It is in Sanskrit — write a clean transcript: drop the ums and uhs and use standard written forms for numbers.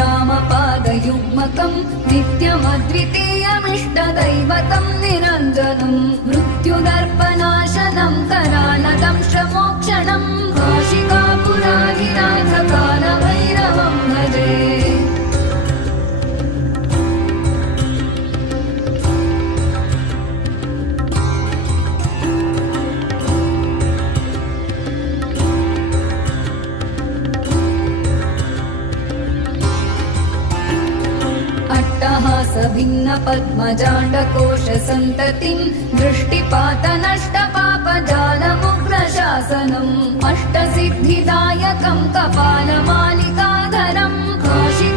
श्रीरामपादयुग्मकं नित्यमद्वितीयमिष्टदैवतं निरञ्जनं मृत्युदर्पनाशनं करालदंशमोक्षणं काशिकापुराधिनाथकालभैरवं भजे। भिन्न पद्मजाण्डकोशसन्ततिं दृष्टिपातनष्टपापजालमुग्रशासनम् अष्टसिद्धिदायकं कपालमालिकाधरं काशिकापुराधिनाथकालभैरवं